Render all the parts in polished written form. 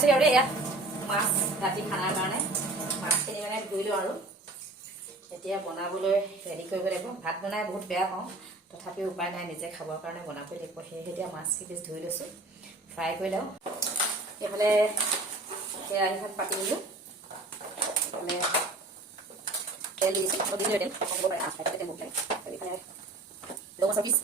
আছোঁ আৰু এয়া মাছ ৰাতি খানাৰ কাৰণে মাছখিনি মানে ধুই লওঁ আৰু এতিয়া বনাবলৈ ৰেডি কৰিব লাগিব। ভাত বনাই বহুত বেয়া পাওঁ, তথাপিও উপায় নাই, নিজে খাবৰ কাৰণে বনাবই লাগিব। সেয়েহে এতিয়া মাছ কেইপিচ ধুই লৈছোঁ, ফ্ৰাই কৰি লওঁ। এইফালে কেৰাহীখন পাতি দিলোঁ, এইফালে তেল দি দিছোঁ, দি তেল হ'ব পাৰে আঠটাতে মোক লাগে। এইফালে ৰৌ মাছৰ পিচ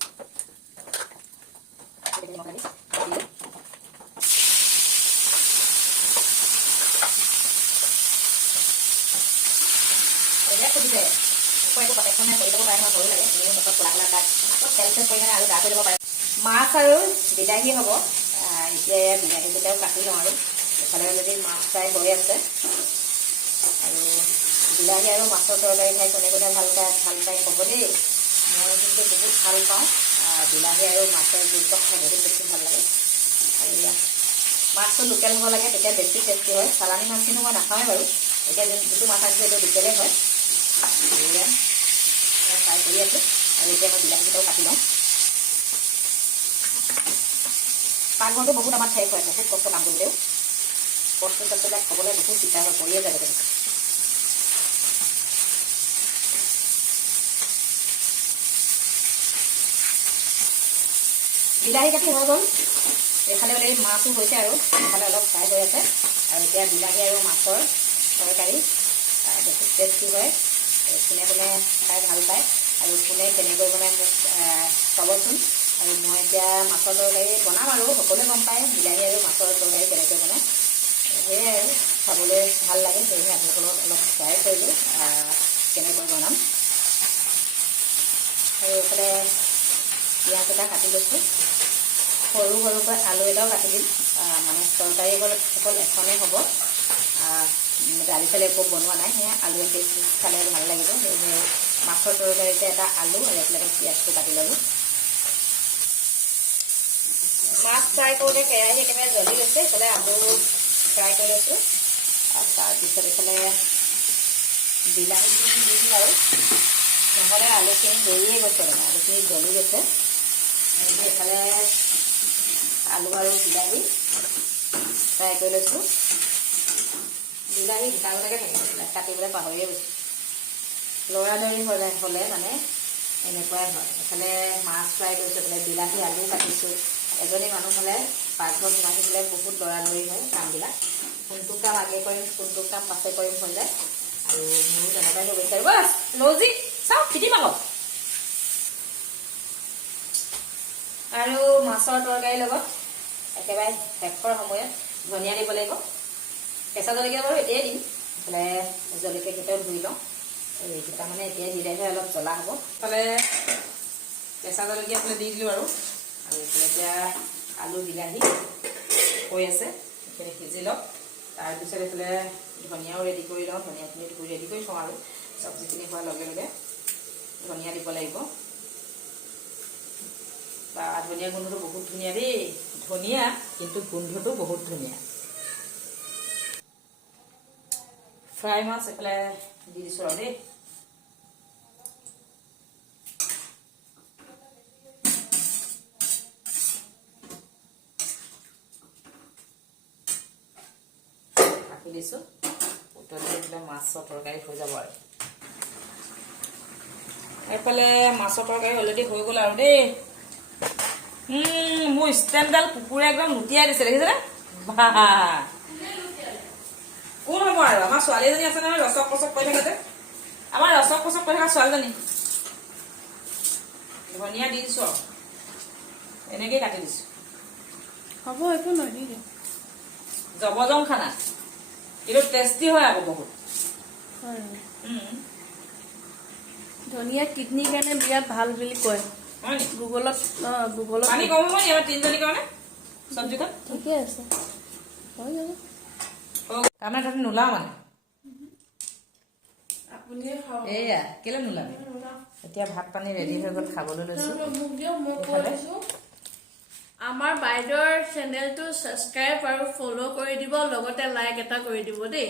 সুধিছে একো প্ৰটেকশ্যন কৰি ল'ব পাৰে, মই ভয় লাগে এনেও মুখত ক'লা ক'লা দাগ আকৌ তেল চেল কৰি আৰু গা কৰি ল'ব পাৰে। মাছ আৰু বিলাহী হ'ব। এতিয়া বিলাহীকেইটাও কাটি লওঁ আৰু এইফালে যদি মাছ ফ্ৰাই হৈ আছে। আৰু বিলাহী আৰু মাছৰ তৰকাৰী খাই কোনে কোনে ভাল পায় ক'ব দেই। মই কিন্তু বহুত ভাল পাওঁ, বিলাহী আৰু মাছৰ জোলটো খাই বহুত বেছি ভাল লাগে। আৰু মাছটো লোকেল হ'ব লাগে, তেতিয়া বেছি টেষ্টি হয়। চালানী মাছ কিন্তু মই নাখাওঁৱেই বাৰু, এতিয়া যিটো মাছ আছে সেইটো লোকেলেই হয়। ফ্ৰাই কৰি আছোঁ আৰু এতিয়া মই বিলাহীকেইটাও কাটি লওঁ। পাকঘৰটো বহুত আমাৰ ঠেক হয়, বহুত কষ্ট কাম কৰিলেও বস্তু চস্তবিলাক খাবলৈ বহুত দিগদাৰ হৈ পৰিয়ে যায়। বিলাহী কাটি হৈ গ'ল, এইফালে অলৰেডি মাছো হৈছে আৰু এইফালে অলপ ফ্ৰাই হৈ আছে। আৰু এতিয়া বিলাহী আৰু মাছৰ তৰকাৰী বেছি টেষ্টি হয়। কোনে কোনে খাই ভাল পায় আৰু কোনে কেনেকৈ বনাই মোক ক'বচোন। আৰু মই এতিয়া মাছৰ তৰকাৰী বনাম আৰু সকলোৱে গম পায় বিলাহী আৰু মাছৰ তৰকাৰী কেনেকৈ বনায়। সেয়াই আৰু খাবলৈ ভাল লাগে, সেয়েহে আপোনালোকক অলপ শ্বেয়াৰ কৰিলোঁ কেনেকৈ বনাম। আৰু এইফালে পিঁয়াজ এটা কাটি লৈছোঁ, সৰু সৰুকৈ আলু এটাও কাটি দিম। মানে তৰকাৰী অকল এখনেই হ'ব, দালি চালি একো বনোৱা নাই, সেয়া আলু এপিচ খালে ভাল লাগিব। সেয়েহে মাছৰ তৰকাৰীতে এটা আলু আৰু এইফালে পিঁয়াজটো কাটি ল'লোঁ। মাছ ফ্ৰাই কৰোঁতে কেৰাহী একেবাৰে জ্বলি গৈছে, এইফালে আলু ফ্ৰাই কৰি লৈছোঁ। তাৰপিছত এইফালে বিলাহীখিনি দি দিম আৰু নহ'লে আলুখিনি দেৰিয়ে গৈছে, মানে আলুখিনি জ্বলি গৈছে। এইফালে আলু আৰু বিলাহী ফ্ৰাই কৰি লৈছোঁ। বিলাহী গোটা গোটাকৈ থাকিব, কাটিবলৈ পাহৰিয়ে গৈছোঁ। লৰালৰি হ'লে মানে এনেকুৱাই হয়। এইফালে মাছ ফ্ৰাই কৰিছোঁ, এইফালে বিলাহী আলু কাটিছোঁ। এজনী মানুহ হ'লে পাকঘৰত সোমাই থাকিলে বহুত লৰালৰি হয় কামবিলাক। কোনটো কাম আগে কৰিম কোনটো কাম পাছে কৰিম হৈ যায়, আৰু মোৰো তেনেকুৱাই হৈ গৈছে। বাছ লজি চাওক ফিটি পাব। আৰু মাছৰ তৰকাৰীৰ লগত একেবাৰে শেষৰ সময়ত ধনিয়া দিব লাগিব। কেঁচা জলকীয়া বাৰু এতিয়াই দিম, এইফালে জলকীয়াকেইটাও ধুই লওঁ। এইকেইটা মানে এতিয়াই দিলেহে অলপ জ্বলা হ'ব। এইফালে কেঁচা জলকীয়া এইফালে দি দিলোঁ আৰু এইফালে এতিয়া আলু বিলাহী হৈ আছে, এইখিনি সিজি লওক। তাৰপিছত এইফালে ধনিয়াও ৰেডি কৰি লওঁ, ধনিয়াখিনি ৰেডি কৰি থওঁ আৰু চব্জিখিনি হোৱাৰ লগে লগে ধনিয়া দিব লাগিব। বা ধনিয়া গোন্ধটো বহুত ধুনীয়া দেই, ধনিয়া কিন্তু গোন্ধটো বহুত ধুনীয়া। ফ্ৰাই মাছ এইফালে দি দিছোঁ আৰু দেই। ঢাকি দিছোঁ, উতলি দিলে মাছৰ তৰকাৰী হৈ যাব আৰু এইফালে মাছৰ তৰকাৰী অলৰেডি হৈ গ'ল আৰু দেই। মোৰ ষ্টেণ্ডডাল কুকুৰে একদম লুটিয়াই দিছে, দেখিছেনে? কোন হ'ব আৰু আমাৰ ছোৱালী এজনী আছে নহয়, ৰচক পচক কৰি থাকে যে, আমাৰ ৰচক পচক কৰি থকা ছোৱালীজনী। ধনিয়া দি দিছোঁ আৰু এনেকেই কাটি দিছোঁ। হ'ব, একো নহয়, দি দিম। জবজং খানা কিন্তু টেষ্টি হয় আকৌ বহুত। ধনিয়া কিডনীৰ কাৰণে বিৰাট ভাল বুলি কয় গুগলত। পানী কম হ'ব নি আমাৰ তিনিজনীৰ কাৰণে চব্জিখন? ঠিকে আছে, হৈ যাব। তাৰমানে তাতে নোলাও মানে আপুনিয়ে খাওক। এয়া কেলে নোলাবি? এতিয়া ভাত পানী ৰেডি হৈ গ'ল, খাবলৈ লৈছোঁ। আমাৰ বাইদেউৰ চেনেলটো ছাবস্ক্ৰাইব আৰু ফ'ল' কৰি দিব, লগতে লাইক এটা কৰি দিব দেই।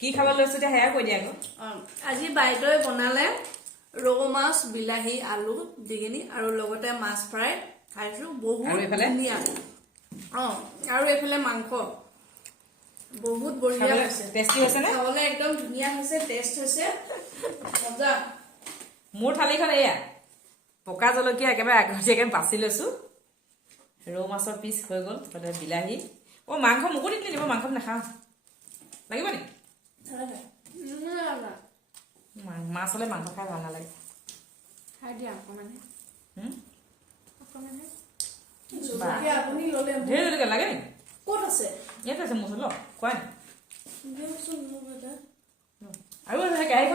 কি খাব লৈছোঁ এতিয়া সেয়া কৈ দিয়া আকৌ। আজি বাইদেউৱে বনালে ৰৌ মাছ বিলাহী আলু দি কিনি আৰু লগতে মাছ ফ্ৰাই খাইছোঁ, বহুত ধুনীয়া। আৰু এইফালে মাংস বহুত বঢ়িয়া হৈছে টেষ্টি হৈছে নে খাবলৈ একদম ধুনীয়া হৈছে টেষ্ট হৈছে মজা মোৰ থালিখন এয়া পকা জলকীয়া একেবাৰে আগতীয়াকৈ বাছি লৈছোঁ ৰৌ মাছৰ পিচ হৈ গ'ল তাতে বিলাহী মাংস মোকো দি দিব মাংস নাখাওঁ লাগিব নি মাছ হ'লে মাংস খাই ভাল নালাগে খাই দিয়া অকণমানে আপুনি ল'লে ঢেৰ জলকীয়া লাগে নি ক'ত আছে ইয়াত আছে মোৰ ওচৰত কোৱা নি দিয়কচোন মোক এটা আৰু কেৰাহীখন